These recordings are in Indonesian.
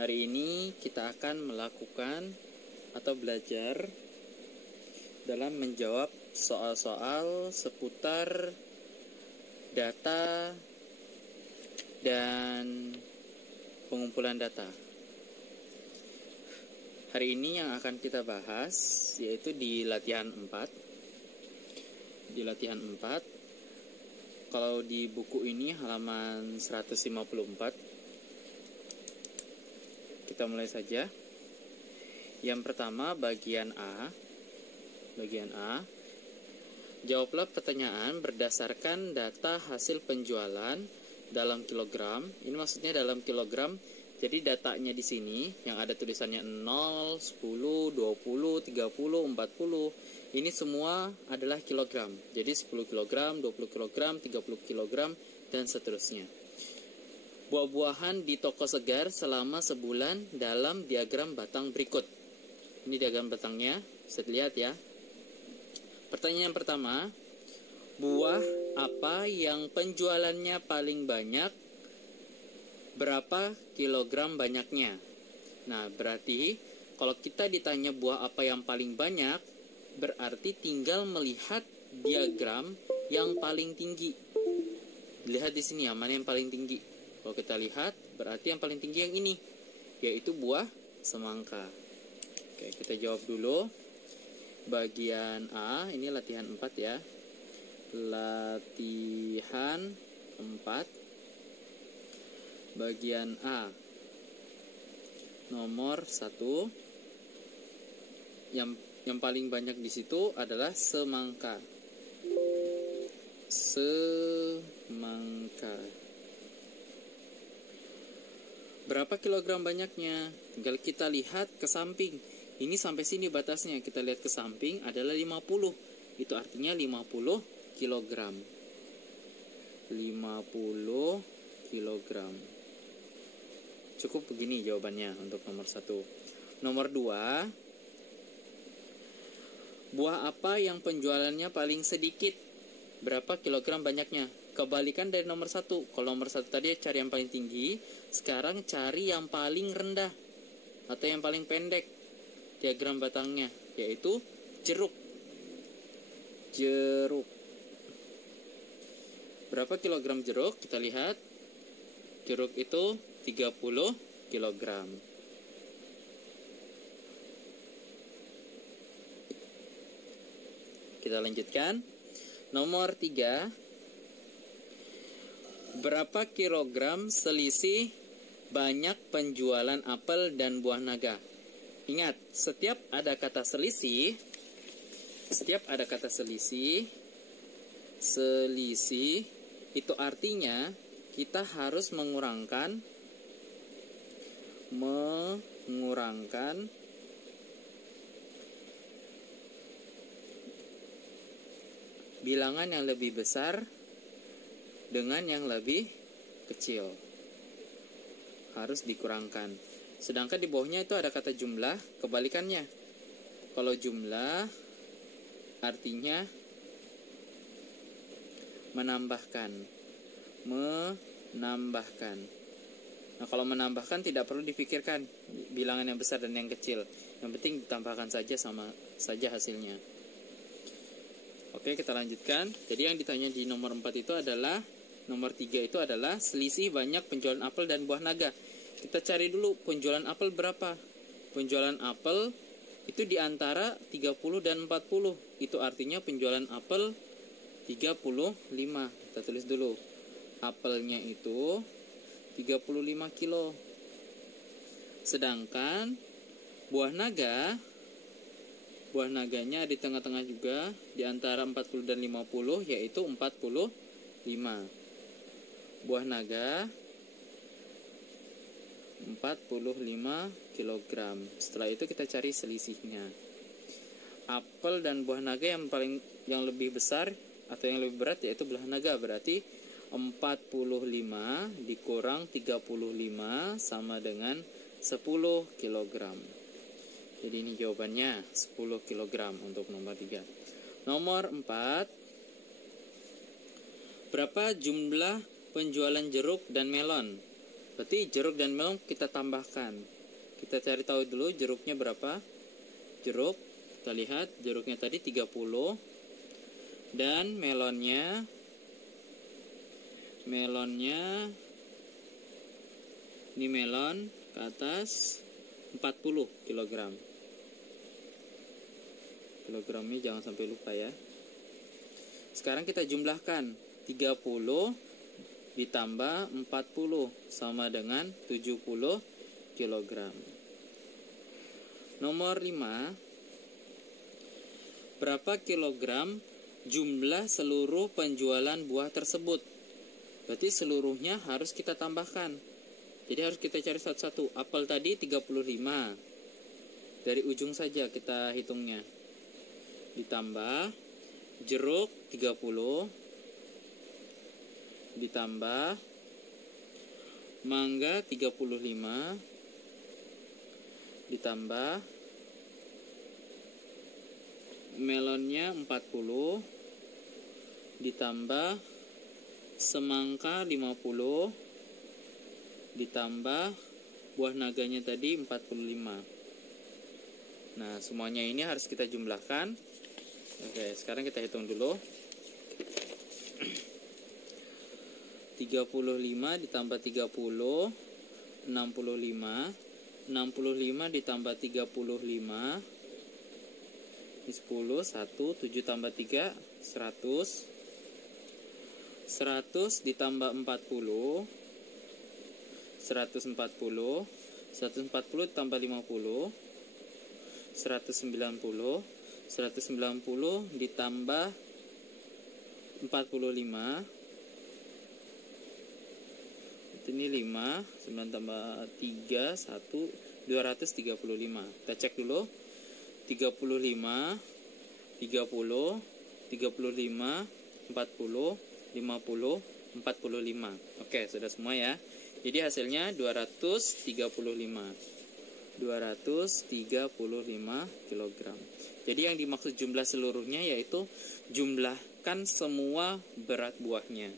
Hari ini kita akan melakukan atau belajar dalam menjawab soal-soal seputar data dan pengumpulan data. Hari ini yang akan kita bahas yaitu di latihan 4. Di latihan 4, kalau di buku ini halaman 154. Kita mulai saja. Yang pertama, bagian A. Jawablah pertanyaan berdasarkan data hasil penjualan dalam kilogram. Ini maksudnya dalam kilogram. Jadi datanya di sini yang ada tulisannya 0, 10, 20, 30, 40. Ini semua adalah kilogram. Jadi 10 kg, 20 kg, 30 kg dan seterusnya. Buah-buahan di toko segar selama sebulan dalam diagram batang berikut. Ini diagram batangnya, bisa dilihat ya. Pertanyaan pertama, buah apa yang penjualannya paling banyak? Berapa kilogram banyaknya? Nah, berarti kalau kita ditanya buah apa yang paling banyak, berarti tinggal melihat diagram yang paling tinggi. Lihat di sini ya, mana yang paling tinggi. Kalau kita lihat, berarti yang paling tinggi yang ini, yaitu buah semangka. Oke, kita jawab dulu. Bagian A, ini latihan 4 ya. Latihan 4. Bagian A. Nomor 1. Yang paling banyak di situ adalah semangka. Semangka. Berapa kilogram banyaknya? Tinggal kita lihat ke samping. Ini sampai sini batasnya. Kita lihat ke samping adalah 50. Itu artinya 50 kilogram. 50 kilogram. Cukup begini jawabannya untuk nomor 1. Nomor 2. Buah apa yang penjualannya paling sedikit? Berapa kilogram banyaknya? Kebalikan dari nomor 1. Kalau nomor 1 tadi cari yang paling tinggi, sekarang cari yang paling rendah atau yang paling pendek diagram batangnya, yaitu jeruk. Berapa kilogram jeruk? Kita lihat. Jeruk itu 30 kilogram. Kita lanjutkan. Nomor 3. Berapa kilogram selisih banyak penjualan apel dan buah naga? Ingat, setiap ada kata selisih, itu artinya kita harus mengurangkan bilangan yang lebih besar dengan yang lebih kecil. Harus dikurangkan. Sedangkan di bawahnya itu ada kata jumlah, kebalikannya. Kalau jumlah artinya menambahkan. Nah, kalau menambahkan tidak perlu dipikirkan bilangan yang besar dan yang kecil. Yang penting ditambahkan saja, sama saja hasilnya. Oke, kita lanjutkan. Jadi yang ditanya di nomor 4 itu adalah, nomor 3 itu adalah selisih banyak penjualan apel dan buah naga. Kita cari dulu penjualan apel berapa. Penjualan apel itu di antara 30 dan 40. Itu artinya penjualan apel 35. Kita tulis dulu. Apelnya itu 35 kilo. Sedangkan buah naganya di tengah-tengah juga, di antara 40 dan 50, yaitu 45. Buah naga 45 kg. Setelah itu kita cari selisihnya. Apel dan buah naga yang lebih besar atau yang lebih berat yaitu buah naga, berarti 45 dikurang 35 sama dengan 10 kg. Jadi ini jawabannya 10 kg untuk nomor 3. Nomor 4. Berapa jumlah penjualan jeruk dan melon? Berarti jeruk dan melon kita tambahkan. Kita cari tahu dulu jeruknya berapa. Jeruk, kita lihat jeruknya tadi 30. Dan melonnya ini melon ke atas 40 kg. Kilogramnya jangan sampai lupa ya. Sekarang kita jumlahkan 30 ditambah 40 sama dengan 70 kg. Nomor 5. Berapa kilogram jumlah seluruh penjualan buah tersebut? Berarti seluruhnya harus kita tambahkan. Jadi harus kita cari satu-satu. Apel tadi 35. Dari ujung saja kita hitungnya. Ditambah jeruk 30. Ditambah mangga 35. Ditambah melonnya 40. Ditambah semangka 50. Ditambah buah naganya tadi 45. Nah, semuanya ini harus kita jumlahkan. Oke, sekarang kita hitung dulu. 35 ditambah 30 65. 65 ditambah 35 ini 10. 1 7 tambah 3 100. 100 ditambah 40 140. 140 ditambah 50 190. 190 ditambah 45 ini 5. 9 tambah 3 1 235. Kita cek dulu. 35 30 35 40 50 45. Oke, sudah semua ya. Jadi hasilnya 235 kg. Jadi yang dimaksud jumlah seluruhnya yaitu jumlahkan semua berat buahnya.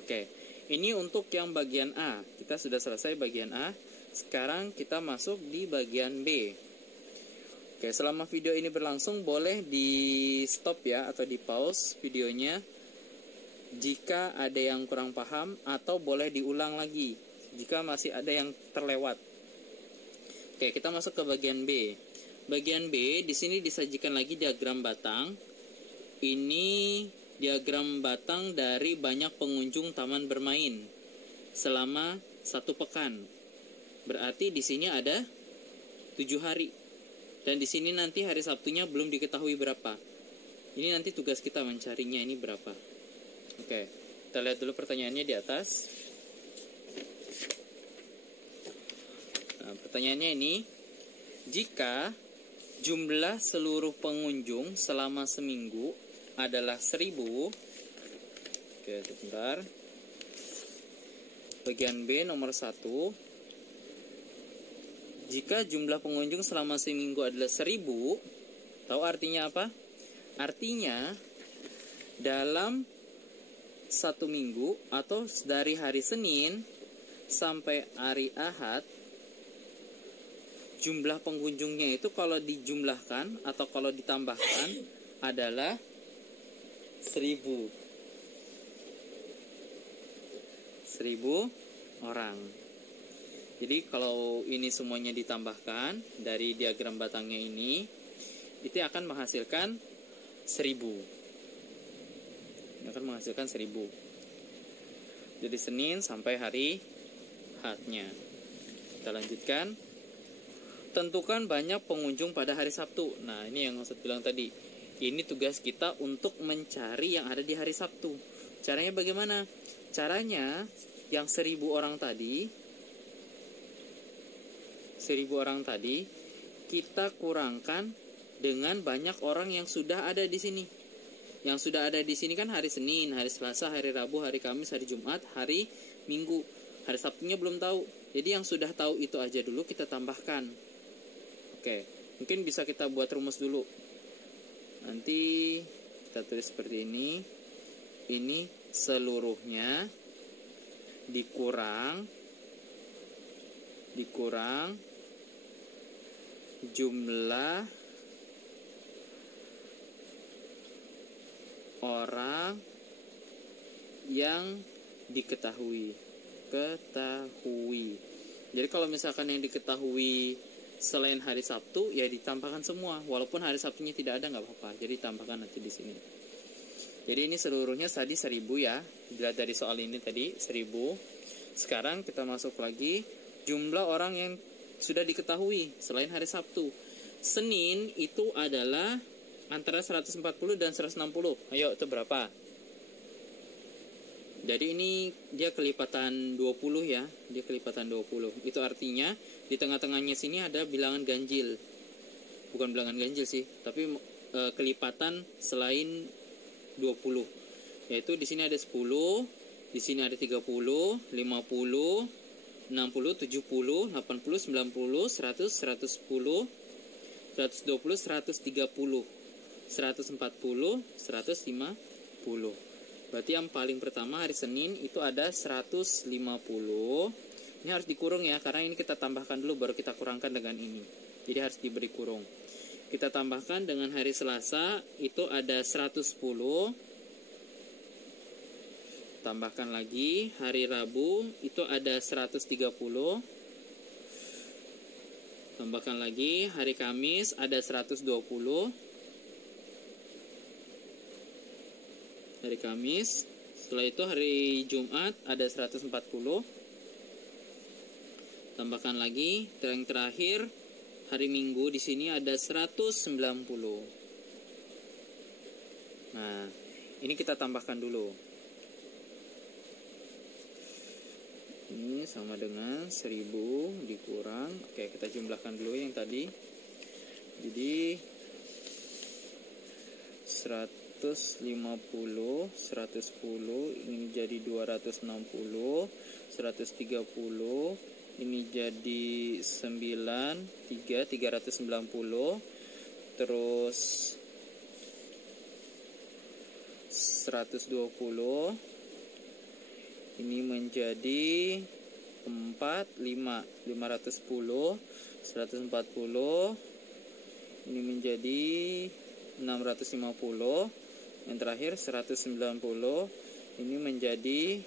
Oke, ini untuk yang bagian A. Kita sudah selesai bagian A. Sekarang kita masuk di bagian B. Oke, selama video ini berlangsung boleh di stop ya, atau di pause videonya jika ada yang kurang paham, atau boleh diulang lagi jika masih ada yang terlewat. Oke, kita masuk ke bagian B. Bagian B di sini disajikan lagi diagram batang. Ini diagram batang dari banyak pengunjung taman bermain selama 1 pekan. Berarti di sini ada 7 hari. Dan di sini nanti hari Sabtunya belum diketahui berapa. Ini nanti tugas kita mencarinya ini berapa. Oke, kita lihat dulu pertanyaannya di atas. Nah, pertanyaannya ini, jika jumlah seluruh pengunjung selama seminggu adalah 1000. Oke, sebentar. Bagian B nomor 1. Jika jumlah pengunjung selama seminggu adalah 1000, tahu artinya apa? Artinya dalam 1 minggu atau dari hari Senin sampai hari Ahad, jumlah pengunjungnya itu kalau dijumlahkan atau kalau ditambahkan adalah 1000 orang. Jadi kalau ini semuanya ditambahkan dari diagram batangnya ini, itu akan menghasilkan 1000. Ini akan menghasilkan 1000. Jadi Senin sampai hari Ahadnya. Kita lanjutkan. Tentukan banyak pengunjung pada hari Sabtu. Nah, ini yang saya bilang tadi. Ini tugas kita untuk mencari yang ada di hari Sabtu. Caranya bagaimana? Caranya yang 1000 orang tadi, 1000 orang tadi kita kurangkan dengan banyak orang yang sudah ada di sini. Yang sudah ada di sini kan hari Senin, hari Selasa, hari Rabu, hari Kamis, hari Jumat, hari Minggu. Hari Sabtunya belum tahu. Jadi yang sudah tahu itu aja dulu kita tambahkan. Oke, mungkin bisa kita buat rumus dulu. Nanti kita tulis seperti ini. Ini seluruhnya dikurang dikurang jumlah orang yang diketahui. Jadi kalau misalkan yang diketahui selain hari Sabtu, ya ditambahkan semua. Walaupun hari Sabtunya tidak ada, nggak apa-apa. Jadi tambahkan nanti di sini. Jadi ini seluruhnya tadi 1000 ya. Dilihat dari soal ini tadi 1000. Sekarang kita masuk lagi jumlah orang yang sudah diketahui selain hari Sabtu. Senin itu adalah antara 140 dan 160. Ayo, itu berapa? Jadi ini dia kelipatan 20 ya. Dia kelipatan 20. Itu artinya di tengah-tengahnya sini ada bilangan ganjil. Bukan bilangan ganjil sih, tapi kelipatan selain 20. Yaitu di sini ada 10, di sini ada 30, 50, 60, 70, 80, 90, 100, 110, 120, 130, 140, 150. Berarti yang paling pertama hari Senin itu ada 150. Ini harus dikurung ya, karena ini kita tambahkan dulu baru kita kurangkan dengan ini. Jadi harus diberi kurung. Kita tambahkan dengan hari Selasa itu ada 110. Tambahkan lagi hari Rabu itu ada 130. Tambahkan lagi hari Kamis ada 120. Hari Kamis. Setelah itu hari Jumat ada 140. Tambahkan lagi yang terakhir hari Minggu di sini ada 190. Nah, ini kita tambahkan dulu. Ini sama dengan 1000 dikurang. Oke, kita jumlahkan dulu yang tadi. Jadi 150, 110 ini jadi 260, 130 ini jadi 390, terus 120 ini menjadi 510, 140 ini menjadi 650, yang terakhir 190 ini menjadi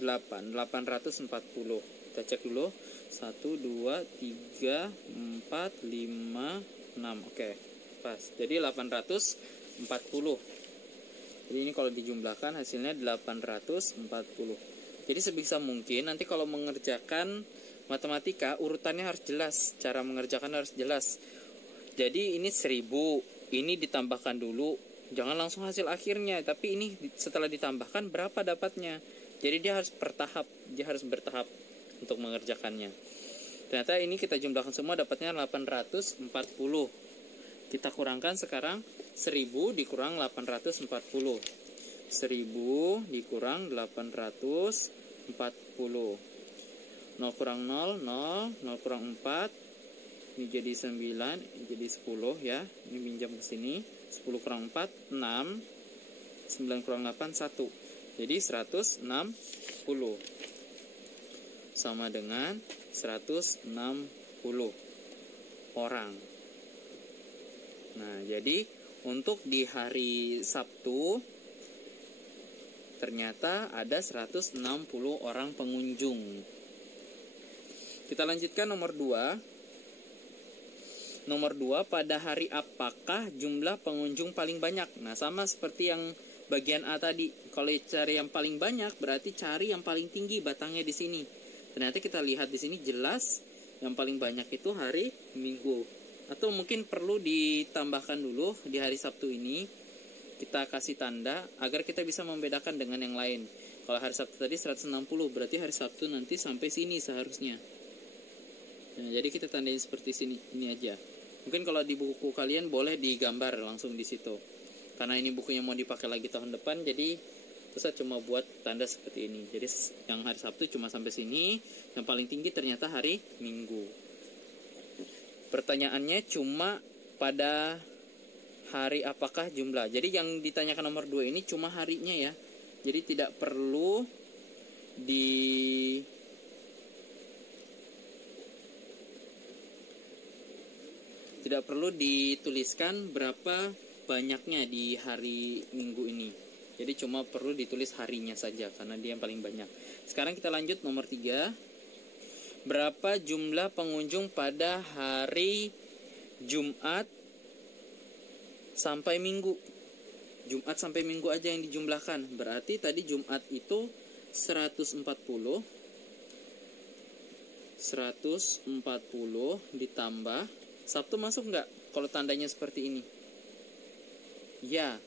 840. Kita cek dulu 1, 2, 3, 4, 5, 6. Oke, pas. Jadi 840. Jadi ini kalau dijumlahkan hasilnya 840. Jadi sebisa mungkin nanti kalau mengerjakan matematika urutannya harus jelas, cara mengerjakan harus jelas. Jadi ini 1000, ini ditambahkan dulu, jangan langsung hasil akhirnya, tapi ini setelah ditambahkan berapa dapatnya. Jadi dia harus bertahap untuk mengerjakannya. Ternyata ini kita jumlahkan semua dapatnya 840. Kita kurangkan sekarang 1000 dikurang 840. 1000 dikurang 840. 0 kurang 0, 0, 0 kurang 4, ini jadi 9, ini jadi 10 ya. Ini pinjam ke sini. 10 kurang 4, 6, 9 kurang 8, 1. Jadi 160. Sama dengan 160 orang. Nah, jadi untuk di hari Sabtu ternyata ada 160 orang pengunjung. Kita lanjutkan nomor 2. Nomor 2, pada hari apakah jumlah pengunjung paling banyak? Nah, sama seperti yang bagian A tadi. Kalau cari yang paling banyak, berarti cari yang paling tinggi batangnya di sini. Ternyata kita lihat di sini jelas yang paling banyak itu hari Minggu. Atau mungkin perlu ditambahkan dulu di hari Sabtu ini. Kita kasih tanda agar kita bisa membedakan dengan yang lain. Kalau hari Sabtu tadi 160, berarti hari Sabtu nanti sampai sini seharusnya. Nah, jadi kita tandain seperti sini, ini aja. Mungkin kalau di buku kalian boleh digambar langsung di situ. Karena ini bukunya mau dipakai lagi tahun depan, jadi Ustaz cuma buat tanda seperti ini. Jadi yang hari Sabtu cuma sampai sini, yang paling tinggi ternyata hari Minggu. Pertanyaannya cuma pada hari apakah jumlah. Jadi yang ditanyakan nomor 2 ini cuma harinya ya. Jadi tidak perlu di Tidak perlu dituliskan berapa banyaknya di hari Minggu ini. Jadi cuma perlu ditulis harinya saja karena dia yang paling banyak. Sekarang kita lanjut nomor 3. Berapa jumlah pengunjung pada hari Jumat sampai Minggu? Jumat sampai Minggu aja yang dijumlahkan. Berarti tadi Jumat itu 140 ditambah Sabtu masuk nggak kalau tandanya seperti ini? Ya,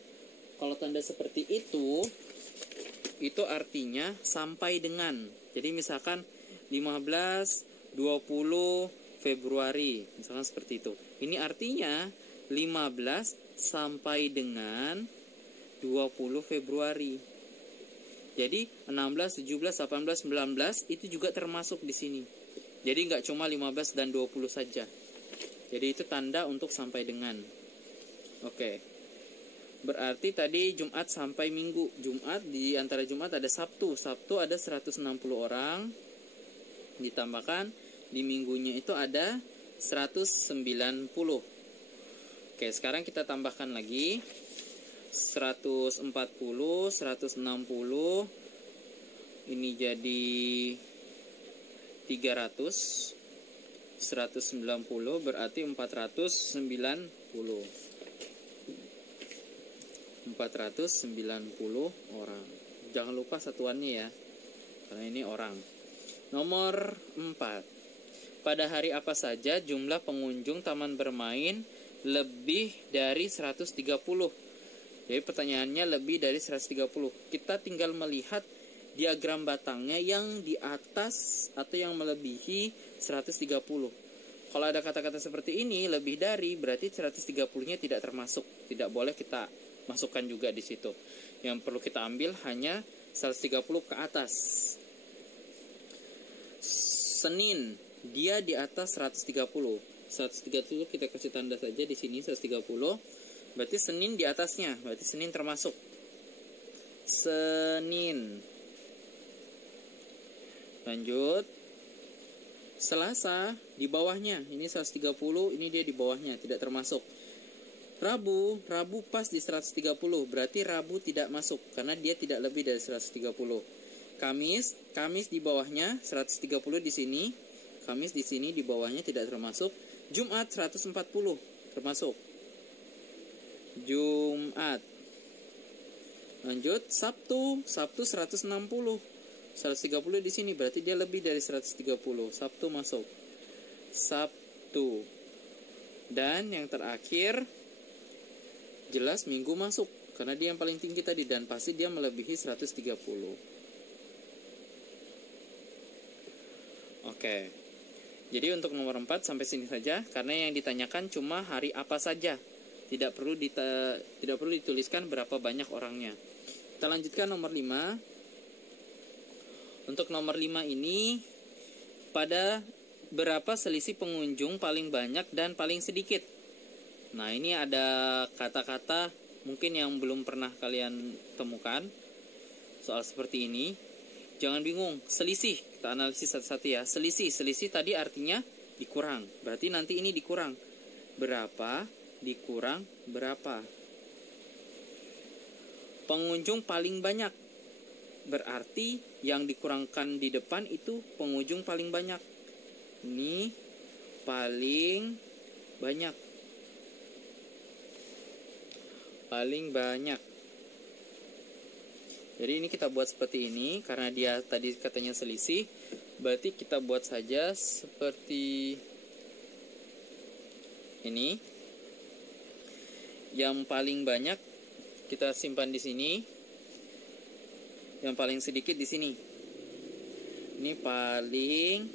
kalau tanda seperti itu artinya sampai dengan. Jadi misalkan 15, 20 Februari, misalkan seperti itu. Ini artinya 15 sampai dengan 20 Februari. Jadi 16, 17, 18, 19 itu juga termasuk di sini. Jadi nggak cuma 15 dan 20 saja. Jadi itu tanda untuk sampai dengan. Oke. Berarti tadi Jumat sampai Minggu. Jumat, di antara Jumat ada Sabtu. Sabtu ada 160 orang. Ditambahkan di minggunya itu ada 190. Oke, sekarang kita tambahkan lagi. 140, 160. Ini jadi 300. 190 berarti 490. 490 orang. Jangan lupa satuannya ya, karena ini orang. Nomor 4. Pada hari apa saja jumlah pengunjung taman bermain lebih dari 130? Jadi pertanyaannya lebih dari 130. Kita tinggal melihat diagram batangnya yang di atas atau yang melebihi 130. Kalau ada kata-kata seperti ini, lebih dari, berarti 130-nya tidak termasuk. Tidak boleh kita masukkan juga di situ. Yang perlu kita ambil hanya 130 ke atas. Senin, dia di atas 130. 130 kita kasih tanda saja di sini 130. Berarti Senin di atasnya, berarti Senin termasuk. Senin. Lanjut. Selasa di bawahnya, ini 130, ini dia di bawahnya, tidak termasuk. Rabu pas di 130, berarti Rabu tidak masuk karena dia tidak lebih dari 130. Kamis di bawahnya 130 di sini. Kamis di sini di bawahnya tidak termasuk. Jumat 140 termasuk. Jumat. Lanjut Sabtu 160. 130 di sini berarti dia lebih dari 130. Sabtu masuk. Sabtu. Dan yang terakhir jelas Minggu masuk karena dia yang paling tinggi tadi dan pasti dia melebihi 130. Oke. Jadi untuk nomor 4 sampai sini saja karena yang ditanyakan cuma hari apa saja. Tidak perlu dituliskan berapa banyak orangnya. Kita lanjutkan nomor 5. Untuk nomor 5 ini pada berapa selisih pengunjung paling banyak dan paling sedikit. Nah, ini ada kata-kata mungkin yang belum pernah kalian temukan. Soal seperti ini. Jangan bingung, selisih. Kita analisis satu-satu ya. Selisih tadi artinya dikurang. Berarti nanti ini dikurang. Berapa dikurang berapa? Pengunjung paling banyak. Berarti yang dikurangkan di depan itu pengunjung paling banyak. Ini paling banyak. Paling banyak. Jadi ini kita buat seperti ini karena dia tadi katanya selisih. Berarti kita buat saja seperti ini. Yang paling banyak kita simpan di sini. Yang paling sedikit di sini. Ini paling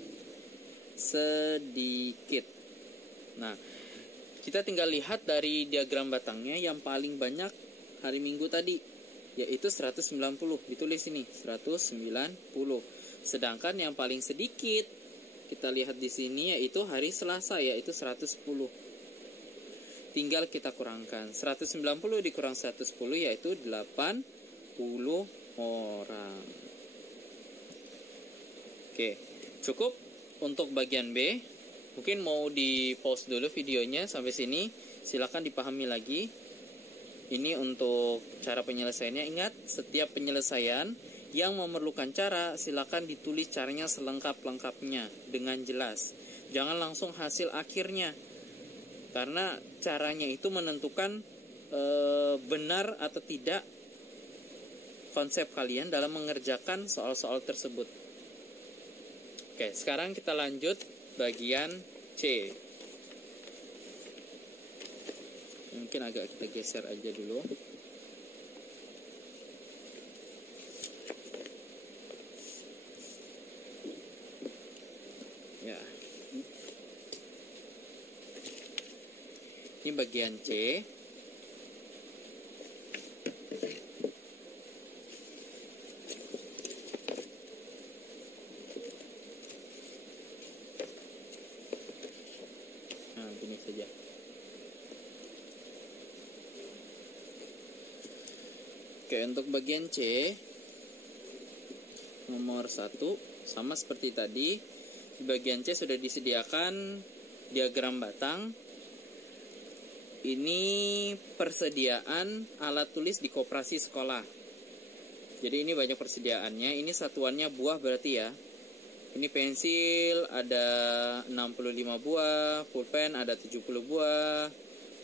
sedikit. Nah, kita tinggal lihat dari diagram batangnya yang paling banyak hari Minggu tadi, yaitu 190. Ditulis ini, 190. Sedangkan yang paling sedikit, kita lihat di sini yaitu hari Selasa, yaitu 110. Tinggal kita kurangkan. 190 dikurang 110 yaitu 80 orang. Oke, cukup untuk bagian B. Mungkin mau di pause dulu videonya sampai sini, silakan dipahami lagi. Ini untuk cara penyelesaiannya. Ingat, setiap penyelesaian yang memerlukan cara, silakan ditulis caranya selengkap-lengkapnya dengan jelas. Jangan langsung hasil akhirnya, karena caranya itu menentukan benar atau tidak konsep kalian dalam mengerjakan soal-soal tersebut. Oke, sekarang kita lanjut bagian C. Mungkin agak kita geser aja dulu. Ya. Ini bagian C. Nah, gini saja. Oke, untuk bagian C nomor 1 sama seperti tadi. Di bagian C sudah disediakan diagram batang. Ini persediaan alat tulis di koperasi sekolah. Jadi ini banyak persediaannya. Ini satuannya buah berarti ya. Ini pensil ada 65 buah, pulpen ada 70 buah,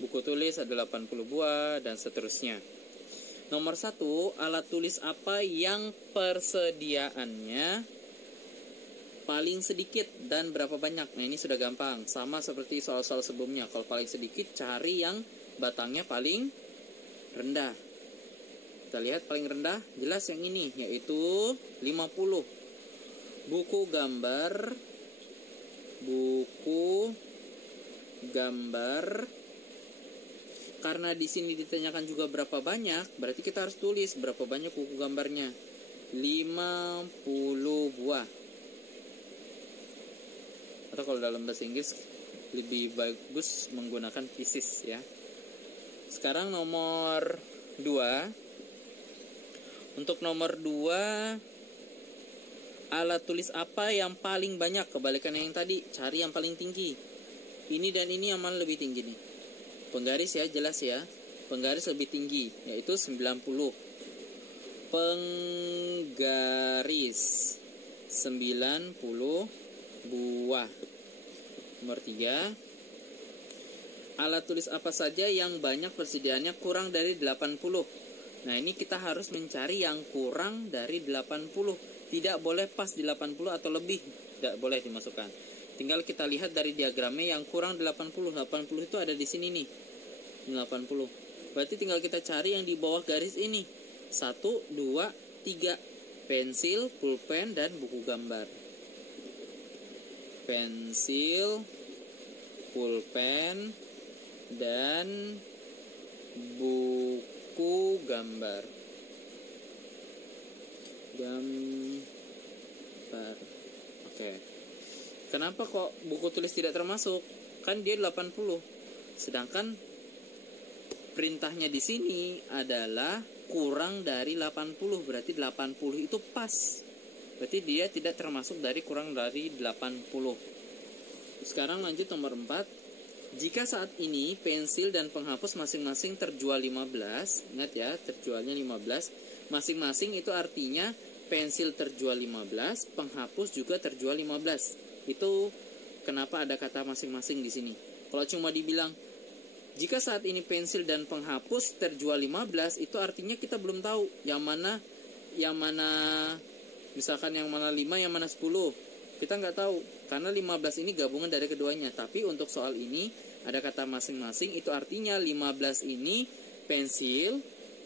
buku tulis ada 80 buah, dan seterusnya. Nomor 1, alat tulis apa yang persediaannya paling sedikit dan berapa banyak? Nah, ini sudah gampang. Sama seperti soal-soal sebelumnya. Kalau paling sedikit, cari yang batangnya paling rendah. Kita lihat paling rendah, jelas yang ini, yaitu 50. Buku gambar. Karena di sini ditanyakan juga berapa banyak, berarti kita harus tulis berapa banyak buku gambarnya. 50 buah. Atau kalau dalam bahasa Inggris lebih bagus menggunakan pieces ya. Sekarang nomor 2. Untuk nomor 2, alat tulis apa yang paling banyak? Kebalikannya yang tadi, cari yang paling tinggi. Ini dan ini yang mana lebih tinggi nih? Penggaris ya, jelas ya. Penggaris lebih tinggi, yaitu 90. Penggaris 90 buah. Nomor 3, alat tulis apa saja yang banyak persediaannya kurang dari 80? Nah, ini kita harus mencari yang kurang dari 80. Tidak boleh pas di 80 atau lebih, tidak boleh dimasukkan. Tinggal kita lihat dari diagramnya yang kurang 80. 80 itu ada di sini nih. 80. Berarti tinggal kita cari yang di bawah garis ini. 1, 2, 3. Pensil, pulpen, dan buku gambar. Pensil, pulpen, dan buku gambar. Oke. Kenapa kok buku tulis tidak termasuk? Kan dia 80. Sedangkan perintahnya di sini adalah kurang dari 80. Berarti 80 itu pas. Berarti dia tidak termasuk dari kurang dari 80. Sekarang lanjut nomor 4. Jika saat ini pensil dan penghapus masing-masing terjual 15, ingat ya, terjualnya 15, masing-masing itu artinya pensil terjual 15, penghapus juga terjual 15. Itu kenapa ada kata masing-masing di sini. Kalau cuma dibilang jika saat ini pensil dan penghapus terjual 15, itu artinya kita belum tahu yang mana misalkan yang mana 5, yang mana 10. Kita nggak tahu, karena 15 ini gabungan dari keduanya. Tapi untuk soal ini ada kata masing-masing, itu artinya 15 ini pensil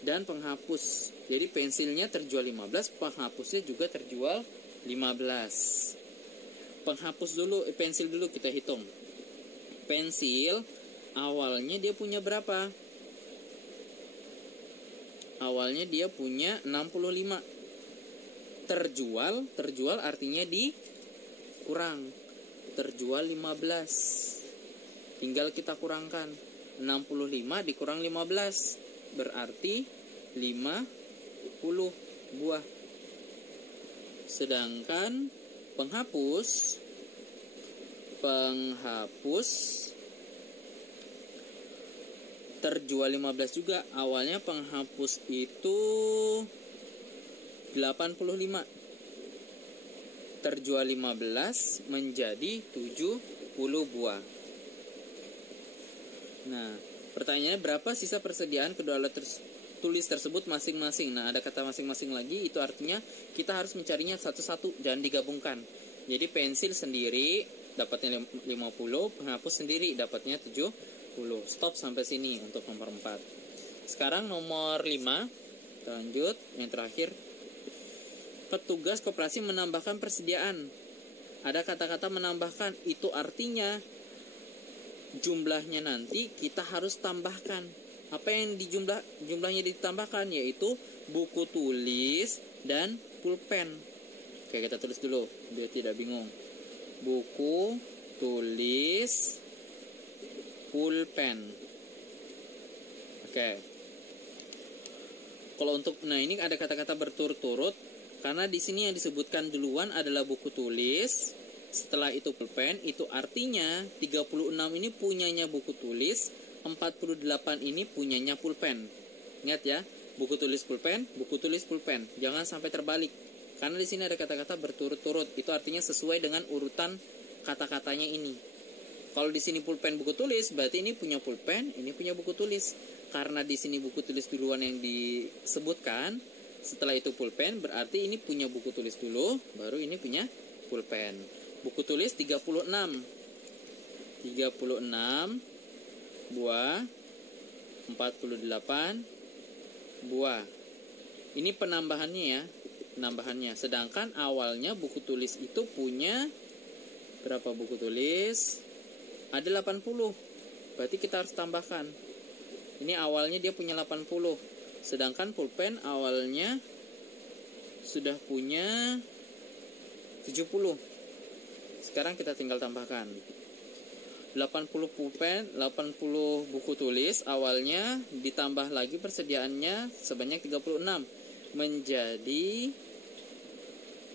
dan penghapus. Jadi pensilnya terjual 15, penghapusnya juga terjual 15. Penghapus dulu, pensil dulu kita hitung. Pensil awalnya dia punya berapa? Awalnya dia punya 65. Terjual artinya dikurang. Terjual 15. Tinggal kita kurangkan. 65 dikurang 15 berarti 50 buah. Sedangkan penghapus penghapus terjual 15 juga. Awalnya penghapus itu 85, terjual 15 menjadi 70 buah. Nah, pertanyaannya berapa sisa persediaan kedua alat tulis tersebut masing-masing. Nah, ada kata masing-masing lagi, itu artinya kita harus mencarinya satu-satu, jangan digabungkan. Jadi pensil sendiri dapatnya 50, penghapus sendiri dapatnya 70. Stop sampai sini untuk nomor 4. Sekarang nomor 5, kita lanjut yang terakhir. Petugas koperasi menambahkan persediaan. Ada kata-kata menambahkan, itu artinya jumlahnya nanti kita harus tambahkan. Apa yang jumlahnya ditambahkan, yaitu buku tulis dan pulpen. Oke, kita tulis dulu biar tidak bingung. Buku tulis pulpen. Oke. Kalau untuk, nah ini ada kata-kata berturut-turut karena di sini yang disebutkan duluan adalah buku tulis, setelah itu pulpen. Itu artinya 36 ini punyanya buku tulis, 48 ini punyanya pulpen. Ingat ya, buku tulis pulpen, buku tulis pulpen. Jangan sampai terbalik. Karena di sini ada kata-kata berturut-turut. Itu artinya sesuai dengan urutan kata-katanya ini. Kalau di sini pulpen buku tulis, berarti ini punya pulpen, ini punya buku tulis. Karena di sini buku tulis duluan yang disebutkan, setelah itu pulpen, berarti ini punya buku tulis dulu, baru ini punya pulpen. Buku tulis 36 buah, 48 buah. Ini penambahannya ya, penambahannya. Sedangkan awalnya buku tulis itu punya berapa buku tulis? Ada 80. Berarti kita harus tambahkan. Ini awalnya dia punya 80. Sedangkan pulpen awalnya sudah punya 70. Sekarang kita tinggal tambahkan. 80 pulpen, 80 buku tulis awalnya ditambah lagi persediaannya sebanyak 36 menjadi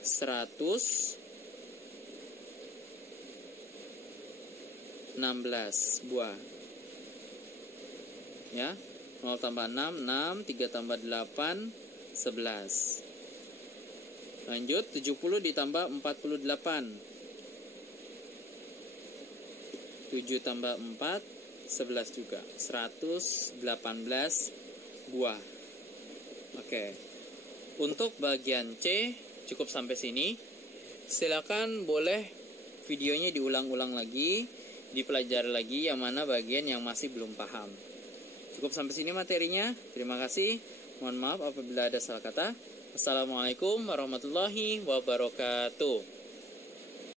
116 buah. Ya, 0 tambah 6, 6, 3 tambah 8, 11. Lanjut, 70 ditambah 48. 7 tambah 4, 11 juga. 118 buah. Oke. Untuk bagian C, cukup sampai sini. Silakan boleh videonya diulang-ulang lagi, dipelajari lagi yang mana bagian yang masih belum paham. Cukup sampai sini materinya. Terima kasih. Mohon maaf apabila ada salah kata. Assalamualaikum warahmatullahi wabarakatuh.